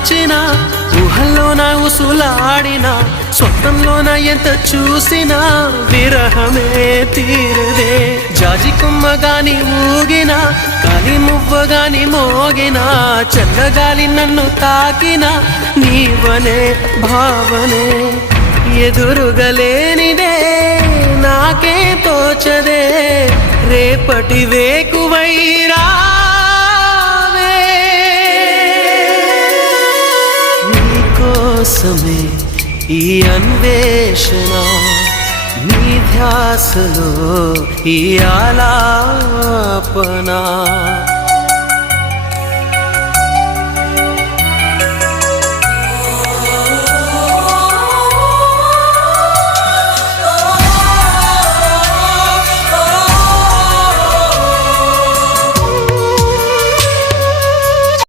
దాచిన ఊహల్లోన ఉసులాడిన స్వప్నంలోన ఎంత చూసినా విరహమే తీరదే జాజి కొమ్మగాని ఊగిన కాలి మువ్వగాని మోగిన చల్లగాలి నన్ను తాకిన నీవనే భావనే ఎదురుగలేనిదే నాకే తోచదే రేపటి వేకువైరా కోసమే ఈ అన్వేషణ నీ ధ్యాసలో ఈ ఆలాపన